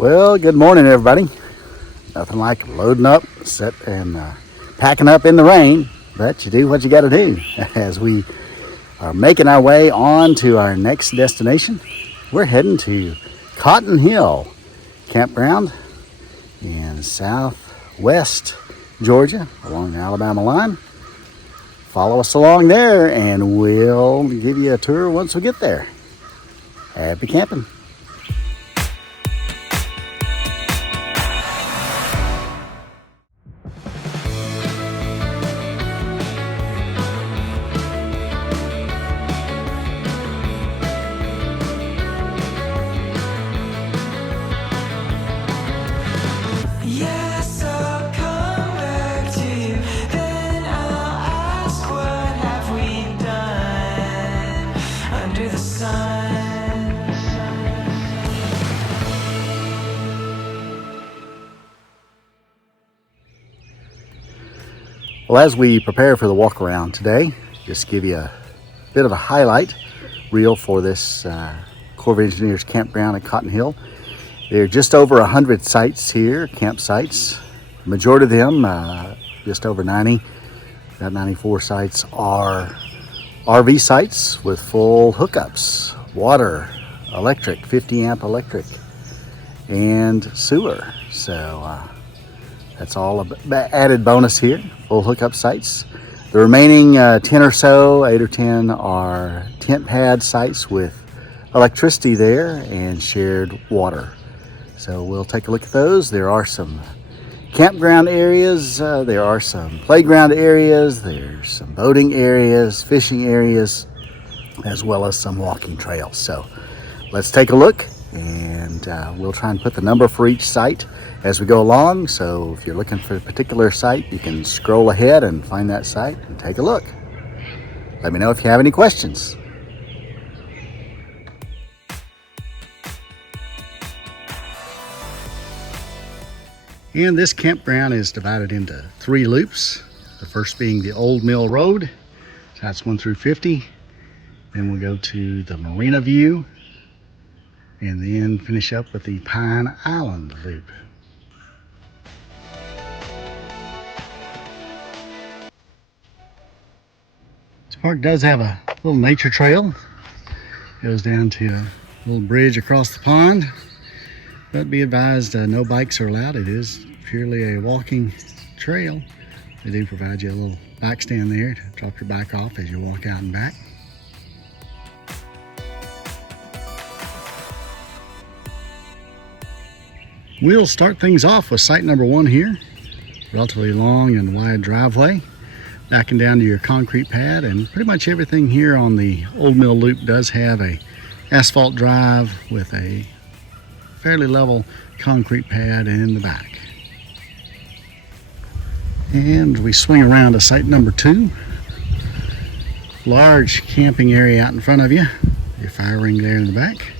Well, good morning, everybody. Nothing like loading up, packing up in the rain, but you do what you got to do. As we are making our way on to our next destination, we're heading to Cotton Hill Campground in southwest Georgia along the Alabama line. Follow us along there and we'll give you a tour once we get there. Happy camping. Well, as we prepare for the walk around today, just give you a bit of a highlight reel for this Corps of Engineers campground at Cotton Hill. There are just over 100 sites here, campsites. The majority of them, just over 90, about 94 sites, are RV sites with full hookups, water, electric, 50 amp electric, and sewer. So that's all an added bonus here, full hookup sites. The remaining 10 or so, 8 or 10, are tent pad sites with electricity there and shared water. So we'll take a look at those. There are some campground areas, there are some playground areas, there's some boating areas, fishing areas, as well as some walking trails. So let's take a look, and we'll try and put the number for each site as we go along. So if you're looking for a particular site, you can scroll ahead and find that site and take a look. Let me know if you have any questions. And this campground is divided into 3 loops. The first being the Old Mill Road. So that's 1 through 50. Then we'll go to the Marina view and then finish up with the Pine Island loop. This park does have a little nature trail. Goes down to a little bridge across the pond. But be advised, no bikes are allowed. It is purely a walking trail. They do provide you a little bike stand there to drop your bike off as you walk out and back. We'll start things off with site number 1 here. Relatively long and wide driveway. Backing down to your concrete pad, and pretty much everything here on the Old Mill Loop does have a asphalt drive with a fairly level concrete pad in the back. And we swing around to site number 2. Large camping area out in front of you. Your fire ring there in the back.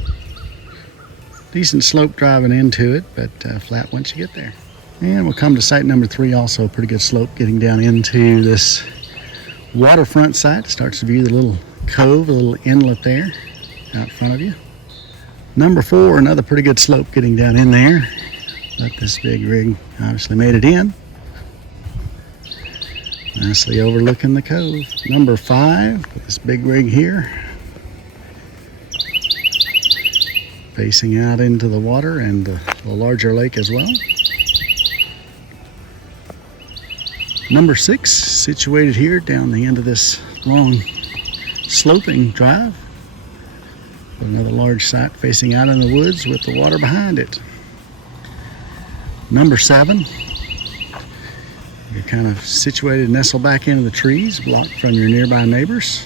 Decent slope driving into it, but flat once you get there. And we'll come to site number 3, also pretty good slope getting down into this waterfront site. Starts to view the little cove, a little inlet there out in front of you. Number 4, another pretty good slope getting down in there, but this big rig obviously made it in. Nicely overlooking the cove. Number 5, this big rig here, facing out into the water and the larger lake as well. Number 6, situated here down the end of this long sloping drive. Another large site facing out in the woods with the water behind it. Number 7, you're kind of situated, nestled back into the trees, blocked from your nearby neighbors.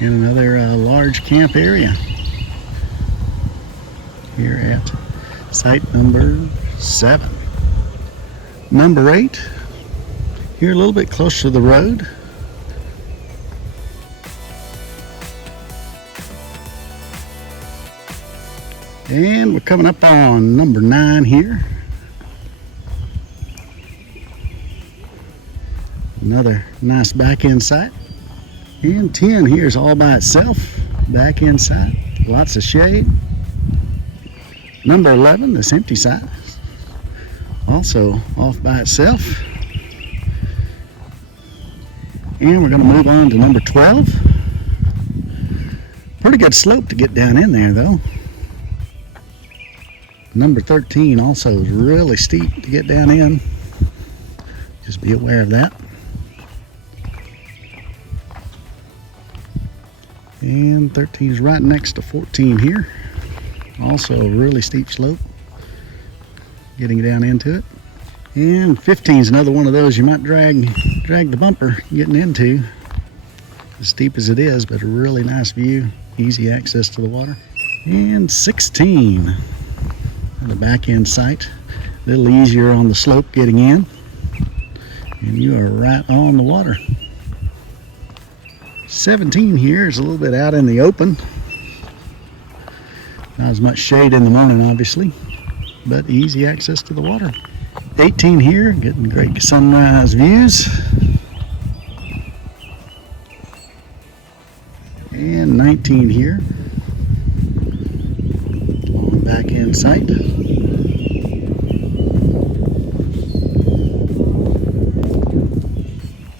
And another large camp area here at site number 7. Number 8, here a little bit closer to the road. And we're coming up on number 9 here. Another nice back end site. And 10 here is all by itself. Back end site. Lots of shade. Number 11, this empty site, also off by itself. And we're going to move on to number 12. Pretty good slope to get down in there though. Number 13 also is really steep to get down in. Just be aware of that. And 13 is right next to 14 here. Also a really steep slope getting down into it. And 15 is another one of those you might drag the bumper getting into. As steep as it is, but a really nice view, easy access to the water. And 16, the back end site, a little easier on the slope getting in. And you are right on the water. 17 here is a little bit out in the open. Not as much shade in the morning, obviously, but easy access to the water. 18 here, getting great sunrise views. And 19 here, long back end site.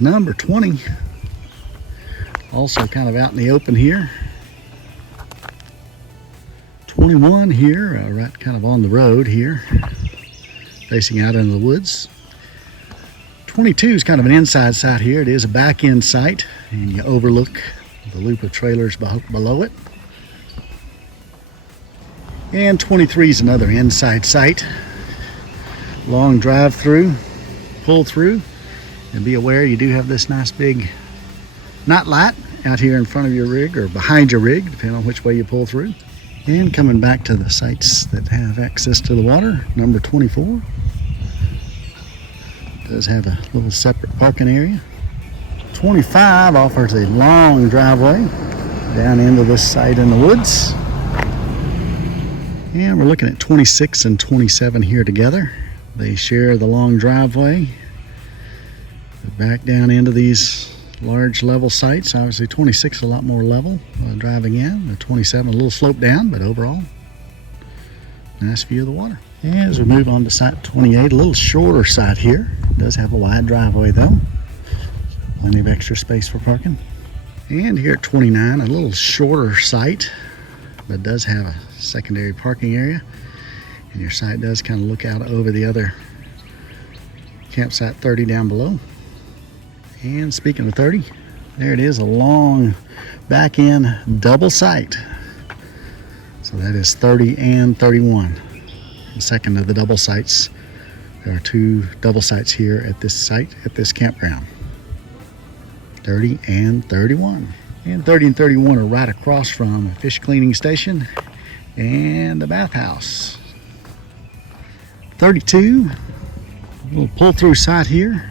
Number 20, also kind of out in the open here. 21 here, right kind of on the road here, facing out into the woods. 22 is kind of an inside site here. It is a back end site, and you overlook the loop of trailers below it. And 23 is another inside site. Long drive through, pull through. And be aware you do have this nice big night light out here in front of your rig or behind your rig, depending on which way you pull through. And coming back to the sites that have access to the water, number 24 does have a little separate parking area. 25 offers a long driveway down into this site in the woods. And we're looking at 26 and 27 here together. They share the long driveway back down into these large level sites. Obviously 26 is a lot more level driving in. The 27 a little slope down, but overall nice view of the water. And as we move on to site 28, a little shorter site here. It does have a wide driveway though. Plenty of extra space for parking. And here at 29, a little shorter site, but does have a secondary parking area. And your site does kind of look out over the other campsite 30 down below. And speaking of 30, there it is, a long back end double site. So that is 30 and 31. The second of the double sites. There are two double sites here at this site, at this campground. 30 and 31. And 30 and 31 are right across from a fish cleaning station and the bathhouse. 32, a little pull-through site here.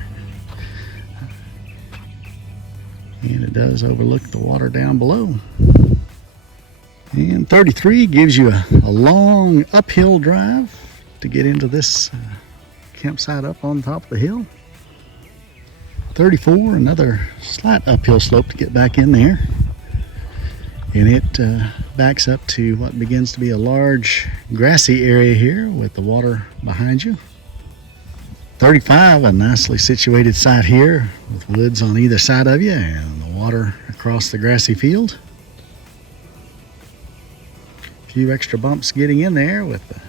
And it does overlook the water down below. And 33 gives you a long uphill drive to get into this campsite up on top of the hill. 34, another slight uphill slope to get back in there. And it backs up to what begins to be a large grassy area here with the water behind you. 35, a nicely situated site here with woods on either side of you and the water across the grassy field. A few extra bumps getting in there with the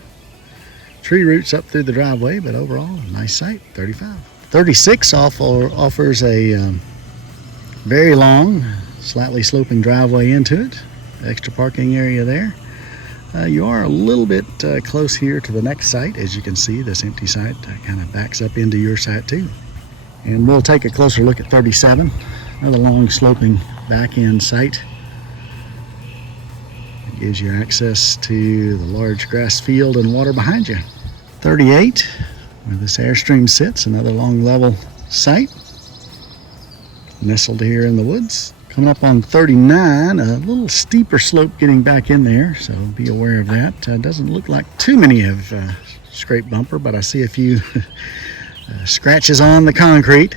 tree roots up through the driveway, but overall, a nice site, 35. 36 offers a very long, slightly sloping driveway into it. Extra parking area there. You are a little bit close here to the next site. As you can see, this empty site kind of backs up into your site too. And we'll take a closer look at 37, another long sloping back end site. It gives you access to the large grass field and water behind you. 38, where this airstream sits, another long level site, nestled here in the woods. Coming up on 39, a little steeper slope getting back in there, so be aware of that. Doesn't look like too many have scraped bumper, but I see a few scratches on the concrete.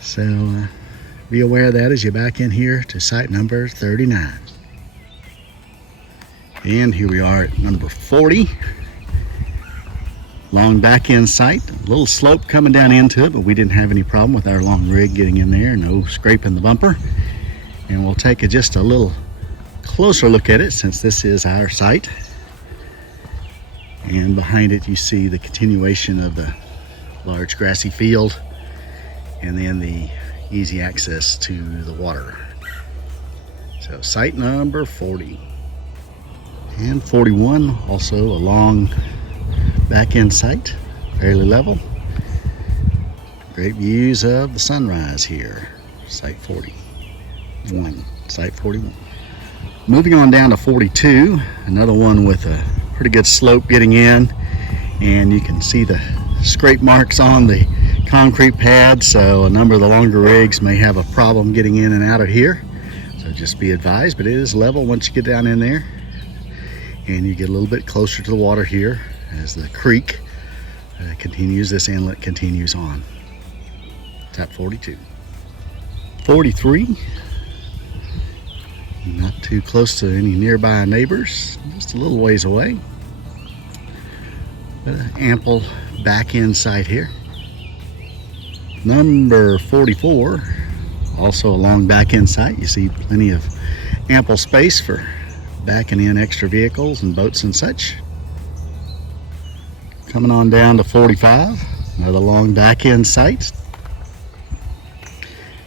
So be aware of that as you back in here to site number 39. And here we are at number 40. Long back end site, a little slope coming down into it, but we didn't have any problem with our long rig getting in there, no scraping the bumper. And we'll take just a little closer look at it since this is our site. And behind it you see the continuation of the large grassy field and then the easy access to the water. So site number 40. And 41, also a long back end site, fairly level. Great views of the sunrise here. Site 41. Site 41. Moving on down to 42, another one with a pretty good slope getting in, and you can see the scrape marks on the concrete pad, so a number of the longer rigs may have a problem getting in and out of here. So just be advised, but it is level once you get down in there, and you get a little bit closer to the water here as the creek continues, this inlet continues on. Tap 42. 43, not too close to any nearby neighbors, just a little ways away, but an ample back end site here. Number 44, also a long back end site. You see plenty of ample space for backing in extra vehicles and boats and such. Coming on down to 45, another long back end site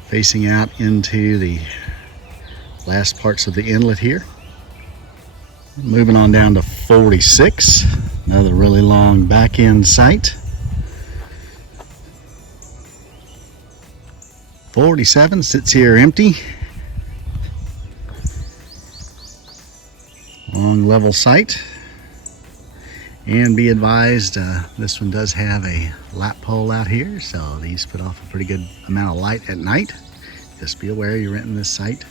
facing out into the last parts of the inlet here. Moving on down to 46, another really long back end site. 47 sits here empty. Long level site. And be advised, this one does have a light pole out here, so these put off a pretty good amount of light at night. Just be aware you're renting this site.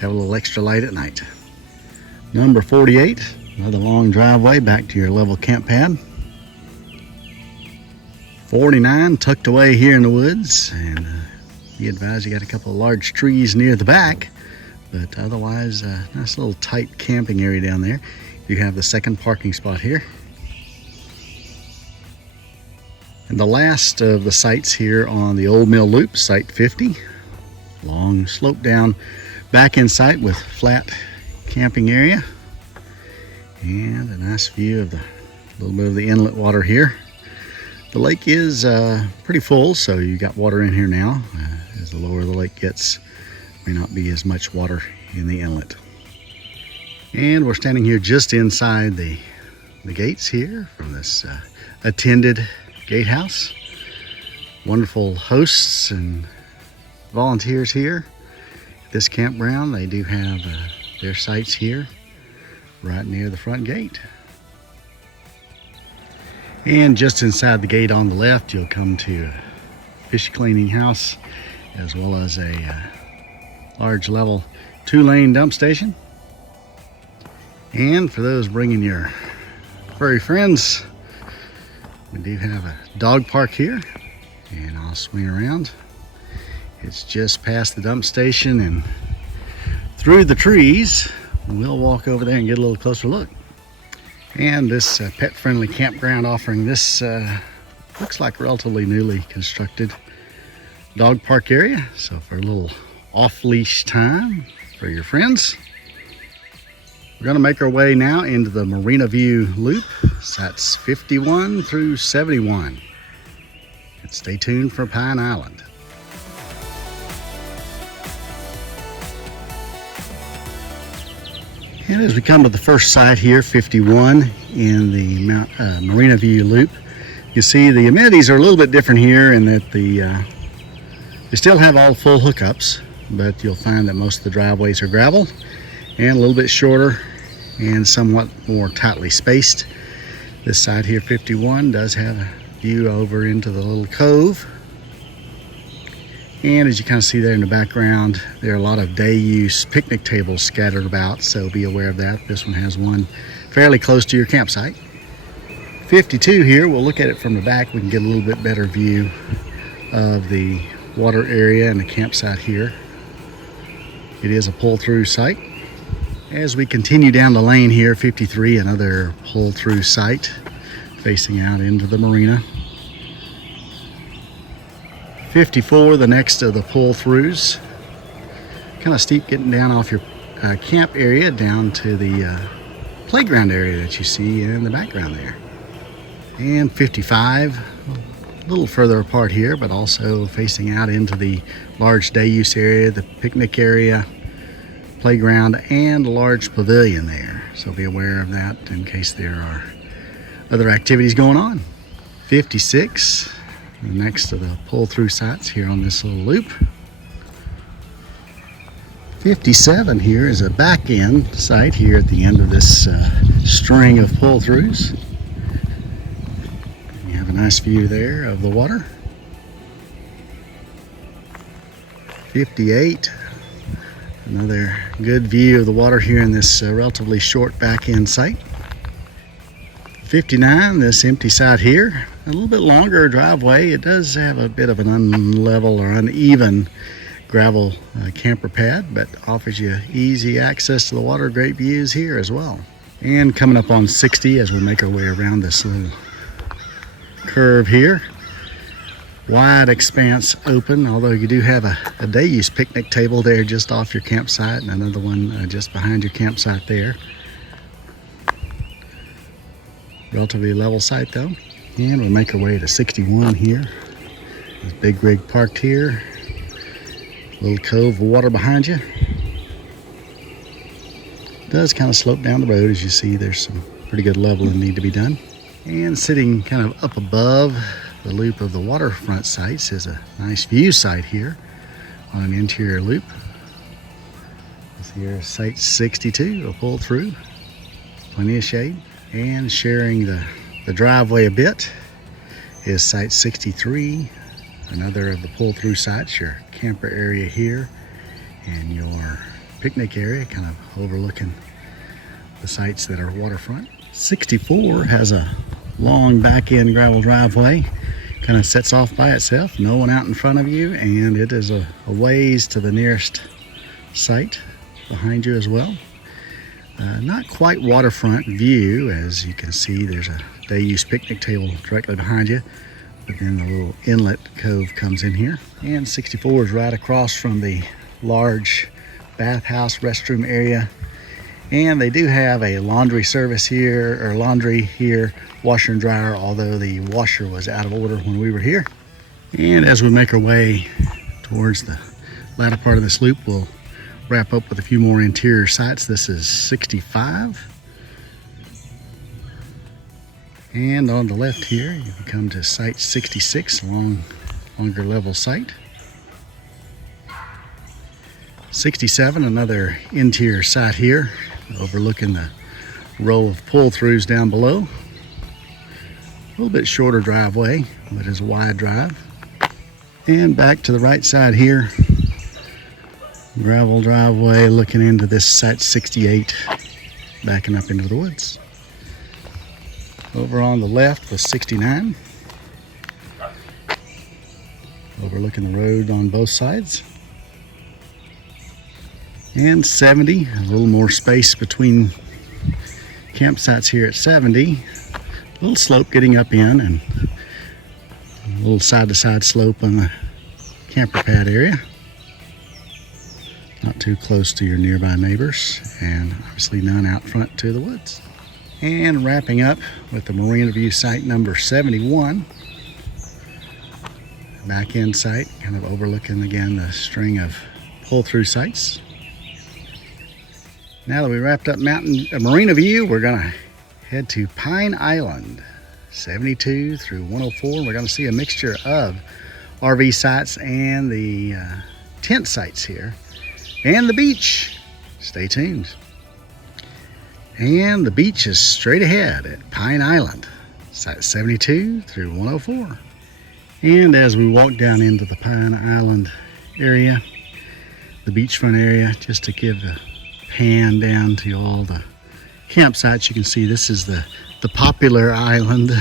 Have a little extra light at night. Number 48, another long driveway back to your level camp pad. 49, tucked away here in the woods, and be advised you got a couple of large trees near the back, but otherwise nice little tight camping area down there. You have the second parking spot here. And the last of the sites here on the Old Mill Loop, site 50. Long slope down back in site with flat camping area. And a nice view of the little bit of the inlet water here. The lake is pretty full, so you got water in here now. As the lower the lake gets, may not be as much water in the inlet. And we're standing here just inside the gates here from this attended gatehouse. Wonderful hosts and volunteers here at this campground. They do have their sites here right near the front gate. And just inside the gate on the left, you'll come to a fish cleaning house, as well as a large level 2-lane dump station. And for those bringing your furry friends, we do have a dog park here, and I'll swing around. It's just past the dump station and through the trees. We'll walk over there and get a little closer look. And this pet-friendly campground offering this looks like relatively newly constructed dog park area. So for a little off-leash time for your friends. We're going to make our way now into the Marina View Loop. Sites 51 through 71. And stay tuned for Pine Island. And as we come to the first site here, 51 in the Marina View Loop, you see the amenities are a little bit different here in that they still have all full hookups, but you'll find that most of the driveways are gravel and a little bit shorter and somewhat more tightly spaced. This side here, 51, does have a view over into the little cove. And as you kind of see there in the background, there are a lot of day use picnic tables scattered about, so be aware of that. This one has one fairly close to your campsite. 52 here, we'll look at it from the back. We can get a little bit better view of the water area and the campsite here. It is a pull-through site. As we continue down the lane here, 53, another pull-through site facing out into the marina. 54, the next of the pull-throughs. Kind of steep getting down off your camp area down to the playground area that you see in the background there. And 55, a little further apart here, but also facing out into the large day use area, the picnic area, playground, and a large pavilion there. So be aware of that in case there are other activities going on. 56, the next of the pull-through sites here on this little loop. 57 here is a back-end site here at the end of this string of pull-throughs. You have a nice view there of the water. 58, another good view of the water here in this relatively short back-end site. 59, this empty site here, a little bit longer driveway. It does have a bit of an unlevel or uneven gravel camper pad, but offers you easy access to the water, great views here as well. And coming up on 60 as we make our way around this little curve here. Wide expanse open, although you do have a day use picnic table there just off your campsite, and another one just behind your campsite there. Relatively level site though. And we'll make our way to 61 here. This big rig parked here. Little cove of water behind you. It does kind of slope down the road. As you see, there's some pretty good leveling need to be done. And sitting kind of up above the loop of the waterfront sites is a nice view site here on an interior loop. This here is site 62, a pull through, plenty of shade. And sharing the driveway a bit is site 63, another of the pull-through sites, your camper area here and your picnic area, kind of overlooking the sites that are waterfront. 64 has a long back-end gravel driveway, kind of sets off by itself, no one out in front of you, and it is a ways to the nearest site behind you as well. Not quite waterfront view, as you can see there's a day use picnic table directly behind you, but then the little inlet cove comes in here. And 64 is right across from the large bathhouse restroom area, and they do have a laundry service here, or laundry here, washer and dryer, although the washer was out of order when we were here. And as we make our way towards the latter part of this loop, we'll wrap up with a few more interior sites. This is 65. And on the left here, you can come to site 66, longer level site. 67, another interior site here, overlooking the row of pull-throughs down below. A little bit shorter driveway, but is a wide drive. And back to the right side here, gravel driveway looking into this site 68, backing up into the woods. Over on the left was 69, overlooking the road on both sides. And 70, a little more space between campsites here at 70. A little slope getting up in, and a little side-to-side slope on the camper pad area. Not too close to your nearby neighbors, and obviously none out front to the woods. And wrapping up with the Marina View site number 71. Back end site, kind of overlooking again the string of pull-through sites. Now that we wrapped up Marina View, we're gonna head to Pine Island, 72 through 104. We're gonna see a mixture of RV sites and the tent sites here, and the beach. Stay tuned. And the beach is straight ahead at Pine Island, site 72 through 104. And as we walk down into the Pine Island area, the beachfront area, just to give a pan down to all the campsites, you can see this is the popular island.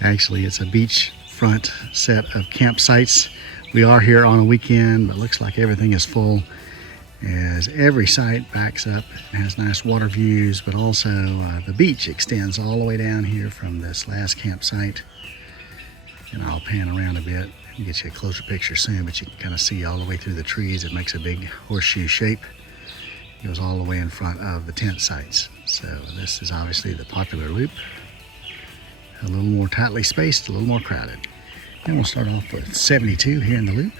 Actually, it's a beachfront set of campsites. We are here on a weekend, but looks like everything is full. as every site backs up and has nice water views, but also the beach extends all the way down here from this last campsite. And I'll pan around a bit and get you a closer picture soon, but you can kind of see all the way through the trees. It makes a big horseshoe shape. It goes all the way in front of the tent sites. So this is obviously the popular loop. A little more tightly spaced, a little more crowded. And we'll start off with 72 here in the loop.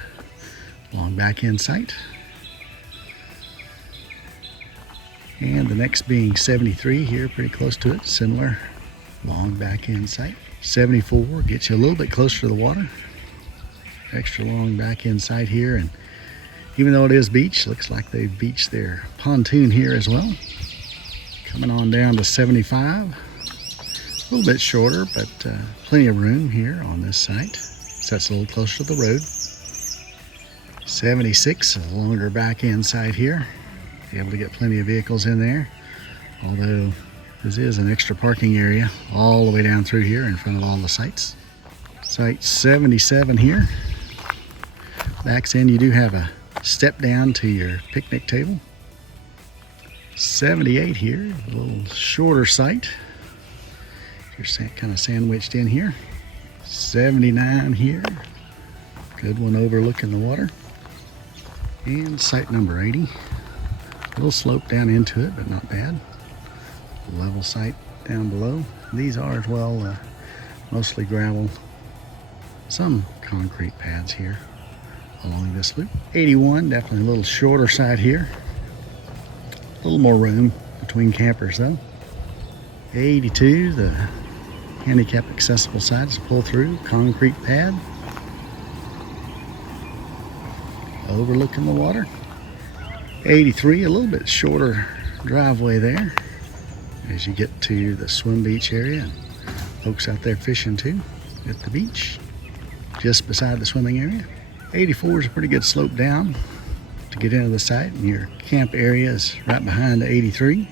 Long back end site. And the next being 73 here, pretty close to it, similar long back end site. 74 gets you a little bit closer to the water. Extra long back end site here, and even though it is beach, looks like they've beached their pontoon here as well. Coming on down to 75. A little bit shorter, but plenty of room here on this site. Sets a little closer to the road. 76, a longer back end site here. Be able to get plenty of vehicles in there, although this is an extra parking area all the way down through here in front of all the sites. Site 77 here. Backs in, you do have a step down to your picnic table. 78 here, a little shorter site. You're kind of sandwiched in here. 79 here, good one overlooking the water. And site number 80. A little slope down into it, but not bad. Level site down below. These are as well mostly gravel. Some concrete pads here along this loop. 81, definitely a little shorter side here. A little more room between campers though. 82, the handicap accessible side is a pull through concrete pad. Overlooking the water. 83, a little bit shorter driveway there as you get to the swim beach area, and folks out there fishing too at the beach just beside the swimming area. 84 is a pretty good slope down to get into the site, and your camp area is right behind the 83.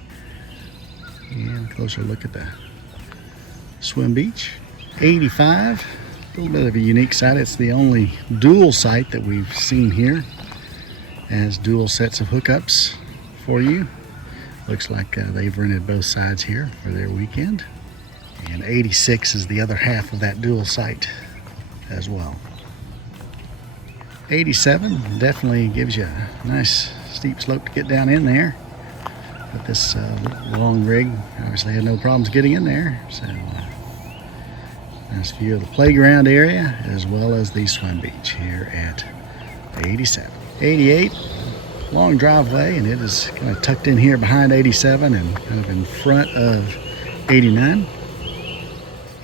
And a closer look at the swim beach. 85, a little bit of a unique site. It's the only dual site that we've seen here. Has dual sets of hookups for you. Looks like they've rented both sides here for their weekend. And 86 is the other half of that dual site as well. 87 definitely gives you a nice steep slope to get down in there. But this long rig obviously had no problems getting in there. So nice view of the playground area as well as the swim beach here at 87. 88, long driveway, and it is kind of tucked in here behind 87 and kind of in front of 89.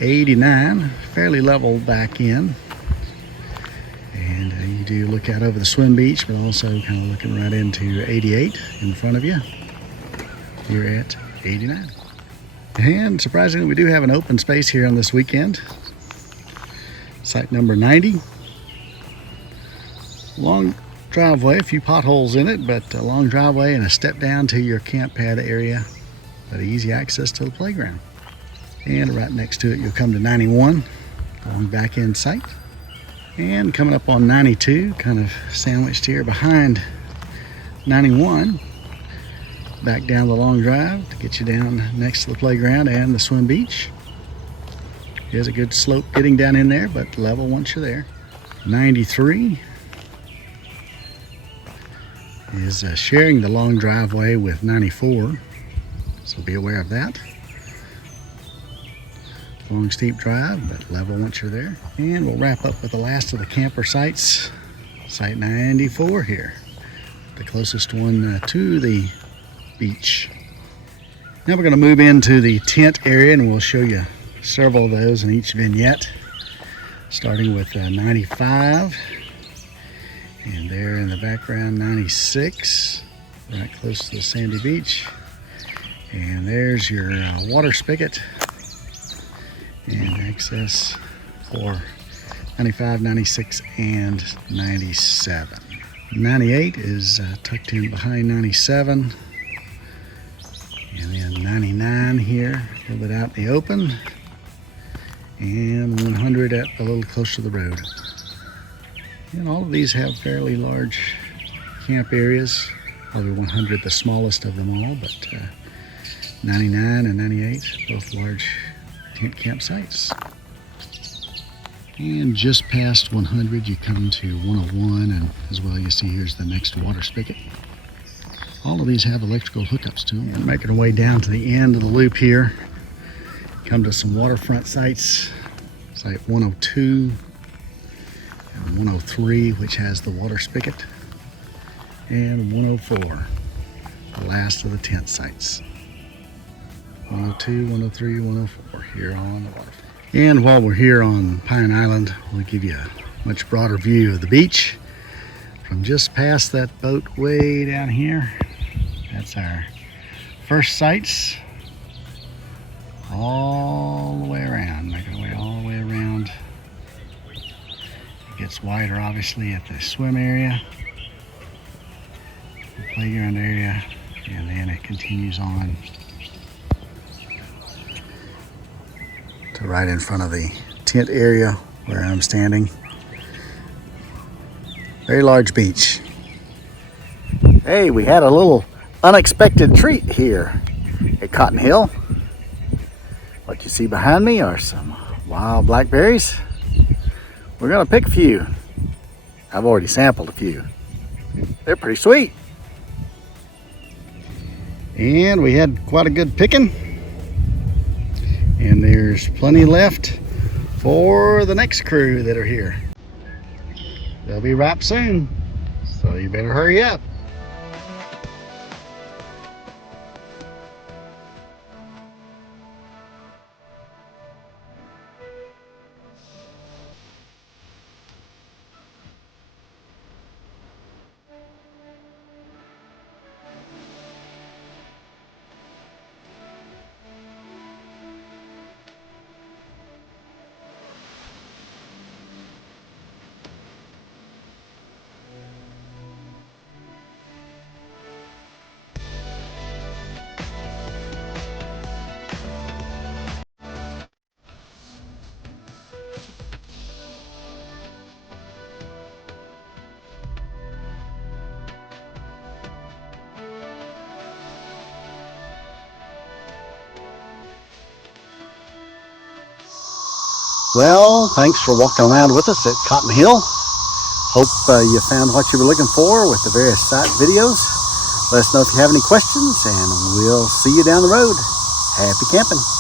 89, fairly level back in. And you do look out over the swim beach, but also kind of looking right into 88 in front of you here at 89. And surprisingly, we do have an open space here on this weekend. Site number 90. Long driveway, a few potholes in it, but a long driveway and a step down to your camp pad area, but easy access to the playground. And right next to it, you'll come to 91, long back end site. And coming up on 92, kind of sandwiched here behind 91, back down the long drive to get you down next to the playground and the swim beach. There's a good slope getting down in there, but level once you're there. 93 is sharing the long driveway with 94, so be aware of that. Long steep drive, but level once you're there. And we'll wrap up with the last of the camper sites, site 94 here, the closest one to the beach. Now we're going to move into the tent area, and we'll show you several of those in each vignette, starting with 95. And there in the background, 96, right close to the sandy beach. And there's your water spigot and access for 95, 96, and 97. 98 is tucked in behind 97. And then 99 here, a little bit out in the open. And 100 a little close to the road. And all of these have fairly large camp areas Probably 100 the smallest of them all, but 99 and 98, both large tent campsites. And just past 100, you come to 101, and as well you see here's the next water spigot. All of these have electrical hookups to them. We're making our way down to the end of the loop here. Come to some waterfront sites, site 102 and 103, which has the water spigot, and 104, the last of the tent sites. 102, 103, 104 here on the waterfront. And while we're here on Pine Island, we'll give you a much broader view of the beach from just past that boat way down here. That's our first sites, all the way around, making our way all the way around. It gets wider obviously at the swim area, the playground area, and then it continues on to right in front of the tent area where I'm standing. Very large beach. Hey, we had a little unexpected treat here at Cotton Hill. What you see behind me are some wild blackberries. We're gonna pick a few. I've already sampled a few. They're pretty sweet. And we had quite a good picking. And there's plenty left for the next crew that are here. They'll be ripe soon, so you better hurry up. Well, thanks for walking around with us at Cotton Hill. Hope you found what you were looking for with the various site videos. Let us know if you have any questions, and we'll see you down the road. Happy camping.